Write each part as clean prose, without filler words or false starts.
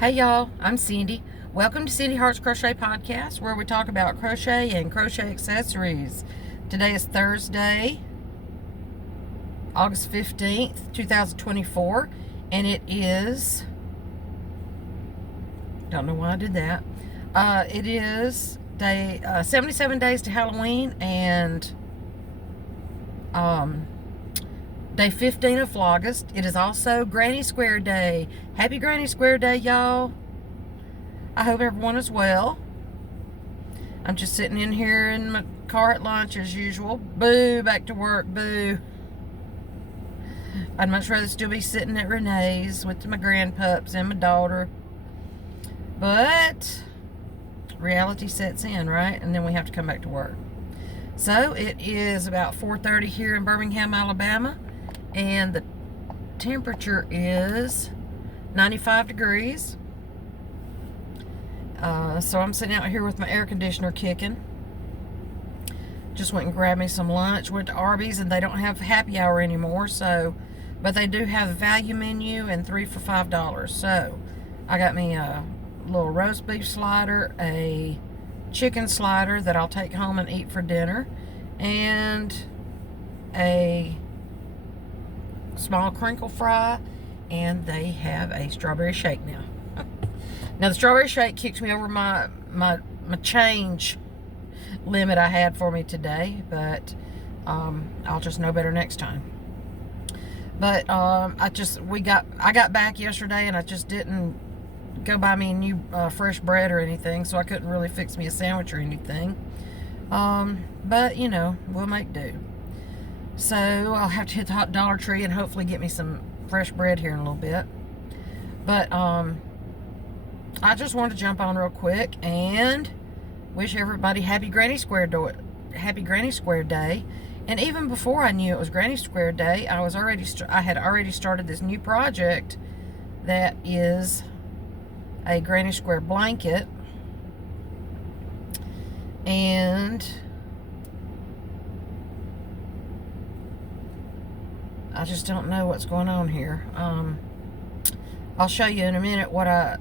Hey y'all, I'm Cindy. Welcome to Cindy Heart's Crochet Podcast, where we talk about crochet and crochet accessories. Today is Thursday, August 15th, 2024, and it is, don't know why I did that. It is day 77 days to Halloween and day 15 of Vlogust. It is also Granny Square Day. Happy Granny Square Day, y'all. I hope everyone is well. I'm just sitting in here in my car at lunch as usual. Boo, back to work, boo. I'd much rather still be sitting at Renee's with my grandpups and my daughter. But reality sets in, right? And then we have to come back to work. So it is about 4:30 here in Birmingham, Alabama. And the temperature is 95 degrees. So I'm sitting out here with my air conditioner kicking. Just went and grabbed me some lunch. Went to Arby's, and they don't have happy hour anymore. But they do have a value menu and 3 for $5. So I got me a little roast beef slider, a chicken slider that I'll take home and eat for dinner, and a small crinkle fry, and they have a strawberry shake now. Now the strawberry shake kicked me over my change limit I had for me today, but I'll just know better next time. But I got back yesterday, and I just didn't go buy me new fresh bread or anything, so I couldn't really fix me a sandwich or anything. But you know, we'll make do. So I'll have to hit the Dollar Tree and hopefully get me some fresh bread here in a little bit. But I just wanted to jump on real quick and wish everybody happy Granny Square Day. And even before I knew it was Granny Square Day, I had already started this new project that is a Granny Square blanket. And I just don't know what's going on here. I'll show you in a minute what I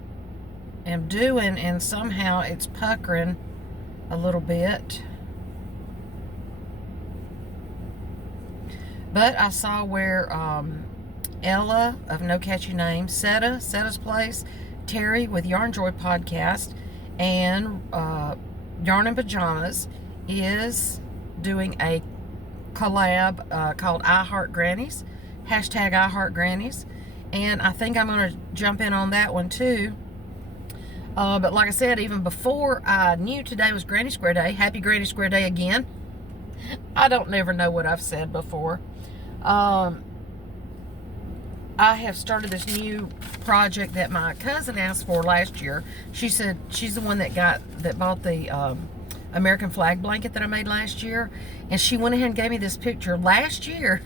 am doing, and somehow it's puckering a little bit. But I saw where Ella of No Catchy Name, Setta's Place, Terry with Yarn Joy Podcast, and Yarn and Pajamas is doing a collab called I Heart Grannies, hashtag I Heart Grannies, and I think I'm going to jump in on that one too. But like I said, even before I knew today was Granny Square Day, happy Granny Square Day again. I don't never know what I've said before. I have started this new project that my cousin asked for last year. She said she's the one that bought the American flag blanket that I made last year, and she went ahead and gave me this picture last year.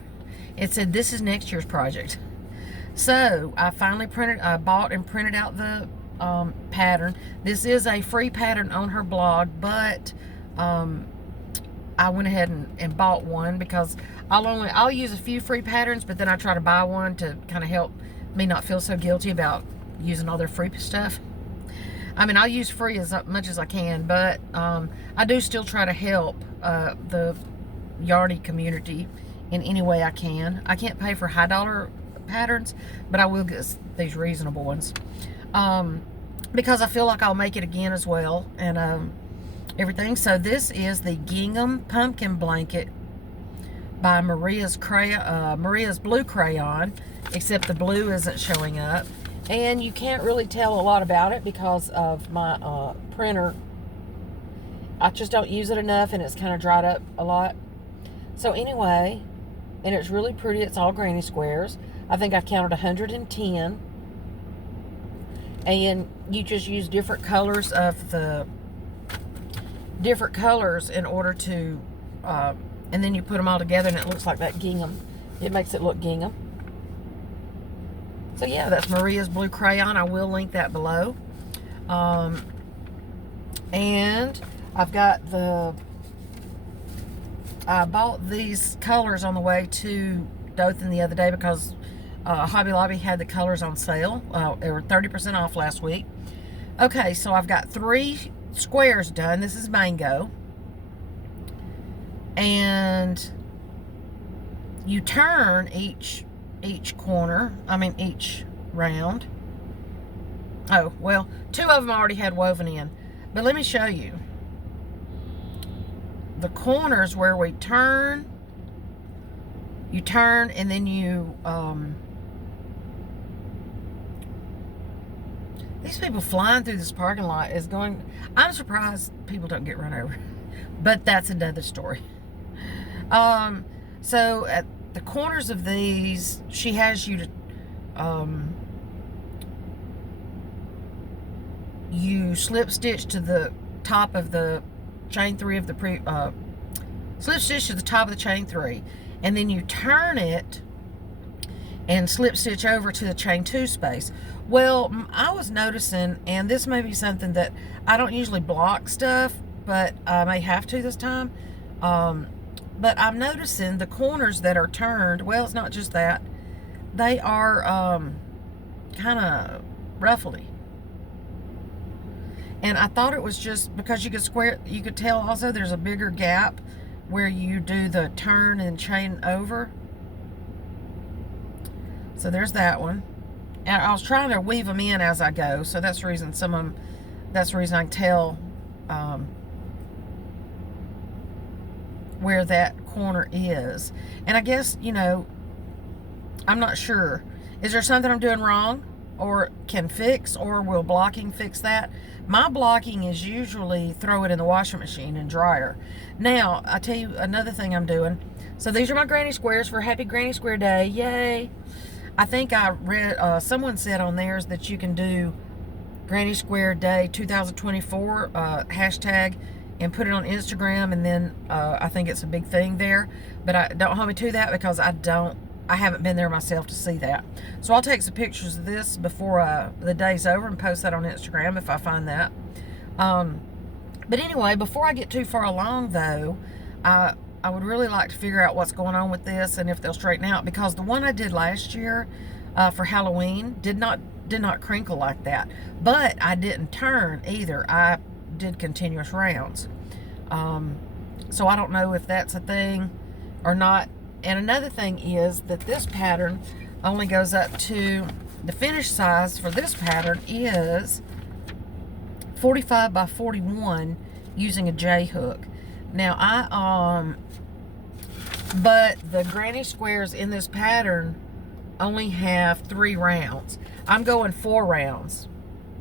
It said this is next year's project. So I finally bought and printed out the pattern. This is a free pattern on her blog, but I went ahead and bought one because I'll use a few free patterns, but then I try to buy one to kind of help me not feel so guilty about using all their free stuff. I mean, I'll use free as much as I can, but I do still try to help the yarny community in any way I can. I can't pay for high dollar patterns, but I will get these reasonable ones because I feel like I'll make it again as well, and everything. So this is the Gingham Pumpkin Blanket by Maria's Blue Crayon, except the blue isn't showing up. And you can't really tell a lot about it because of my printer. I just don't use it enough, and it's kind of dried up a lot. So anyway, and it's really pretty. It's all granny squares. I think I counted 110. And you just use different colors in order to, and then you put them all together, and it looks like that gingham. It makes it look gingham. So yeah, that's Maria's Blue Crayon. I will link that below. And I've got I bought these colors on the way to Dothan the other day because Hobby Lobby had the colors on sale. They were 30% off last week. Okay, so I've got 3 squares done. This is mango. And you turn each corner, each round. Oh, well, 2 of them already had woven in. But let me show you. The corners where we turn, you turn and then you, these people flying through this parking lot is going, I'm surprised people don't get run over. But that's another story. So at the corners of these, she has you to, you slip stitch to the top of the chain 3 of the slip stitch to the top of the chain 3, and then you turn it and slip stitch over to the chain 2 space. Well, I was noticing, and this may be something that I don't usually block stuff, but I may have to this time. But I'm noticing the corners that are turned, well, it's not just that, they are kind of ruffly. And I thought it was just because you could tell also there's a bigger gap where you do the turn and chain over. So there's that one. And I was trying to weave them in as I go, so that's the reason that's the reason I can tell where that corner is. And I guess, I'm not sure. Is there something I'm doing wrong or can fix, or will blocking fix that? My blocking is usually throw it in the washing machine and dryer. Now, I'll tell you another thing I'm doing. So these are my granny squares for Happy Granny Square Day. Yay! I think I read, someone said on theirs that you can do Granny Square Day 2024 hashtag and put it on Instagram, and then I think it's a big thing there. But don't hold me to that because I haven't been there myself to see that. So I'll take some pictures of this before the day's over and post that on Instagram if I find that. But anyway, before I get too far along though, I would really like to figure out what's going on with this and if they'll straighten out, because the one I did last year for Halloween did not crinkle like that. But I didn't turn either. I did continuous rounds. So I don't know if that's a thing or not. And another thing is that this pattern only goes up to, the finished size for this pattern is 45 by 41 using a J hook. Now but the granny squares in this pattern only have 3 rounds. I'm going 4 rounds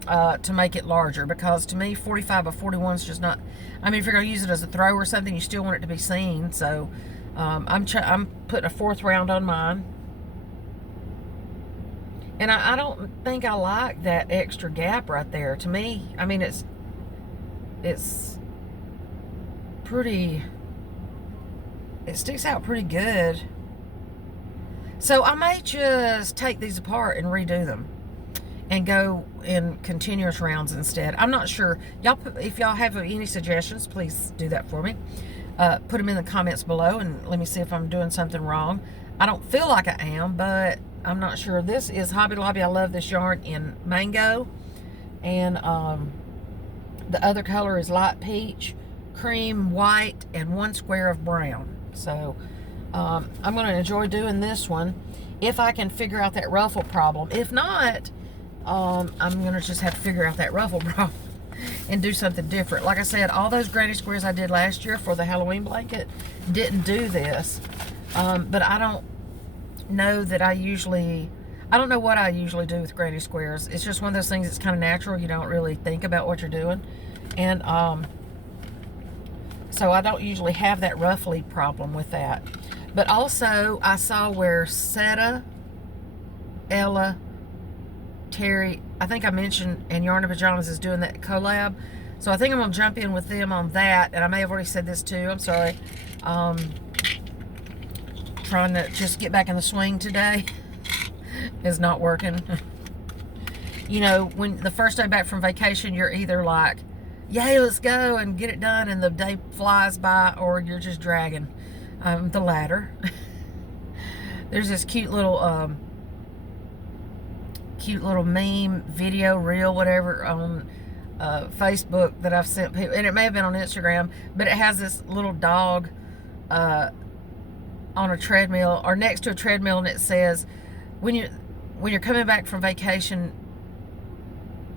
to make it larger, because to me 45 by 41 is just not, if you're going to use it as a throw or something, you still want it to be seen. So I'm putting a 4th round on mine. And I don't think I like that extra gap right there. To me, it's pretty, it sticks out pretty good. So I may just take these apart and redo them and go in continuous rounds instead. I'm not sure. If y'all have any suggestions, please do that for me. Put them in the comments below and let me see if I'm doing something wrong. I don't feel like I am, but I'm not sure. This is Hobby Lobby. I love this yarn in mango. And the other color is light peach, cream, white, and 1 square of brown. So I'm going to enjoy doing this one if I can figure out that ruffle problem. If not, I'm going to just have to figure out that ruffle problem and do something different. Like I said, all those granny squares I did last year for the Halloween blanket didn't do this. But I don't know that I don't know what I usually do with granny squares. It's just one of those things that's kind of natural. You don't really think about what you're doing. And so I don't usually have that ruffly problem with that. But also, I saw where Seta, Ella, Terry, I think I mentioned, and Yarn and Pajamas is doing that collab. So I think I'm going to jump in with them on that. And I may have already said this too. I'm sorry. Trying to just get back in the swing today is not working. When the first day back from vacation, you're either like, yay, let's go and get it done, and the day flies by, or you're just dragging. The latter. There's this cute little cute little meme, video, reel, whatever, on Facebook that I've sent people, and it may have been on Instagram, but it has this little dog on a treadmill, or next to a treadmill, and it says, when you're coming back from vacation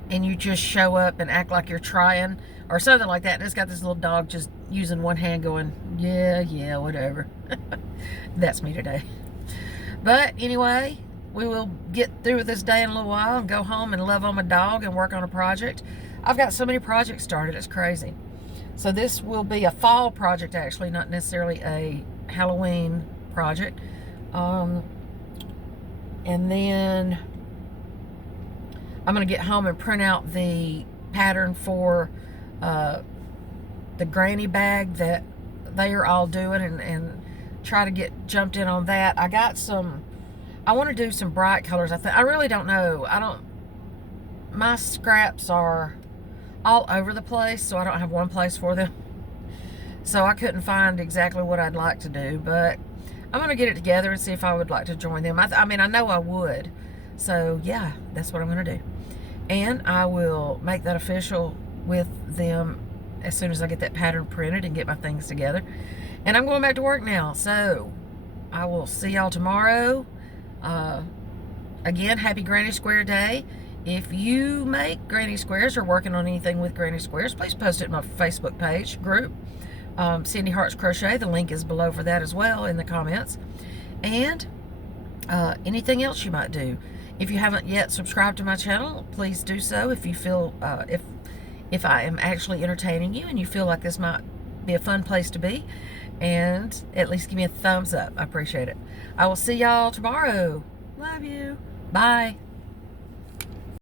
and you just show up and act like you're trying, or something like that, and it's got this little dog just using one hand going, yeah, whatever. That's me today. But anyway, we will get through with this day in a little while and go home and love on my dog and work on a project. I've got so many projects started, it's crazy. So this will be a fall project, actually, not necessarily a Halloween project. And then I'm going to get home and print out the pattern for the granny bag that they are all doing, and try to get jumped in on that. I got some, I want to do some bright colors. I really don't know. My scraps are all over the place, so I don't have one place for them. So I couldn't find exactly what I'd like to do, but I'm going to get it together and see if I would like to join them. I mean, I know I would. So yeah, that's what I'm going to do. And I will make that official with them as soon as I get that pattern printed and get my things together. And I'm going back to work now, so I will see y'all tomorrow. Again, happy Granny Square Day. If you make granny squares or working on anything with granny squares, please post it in my Facebook page group, Cindy Hart's Crochet. The link is below for that as well in the comments. And anything else you might do. If you haven't yet subscribed to my channel, please do so. If you feel, if I am actually entertaining you and you feel like this might be a fun place to be, and at least give me a thumbs up. I appreciate it. I will see y'all tomorrow. Love you. Bye.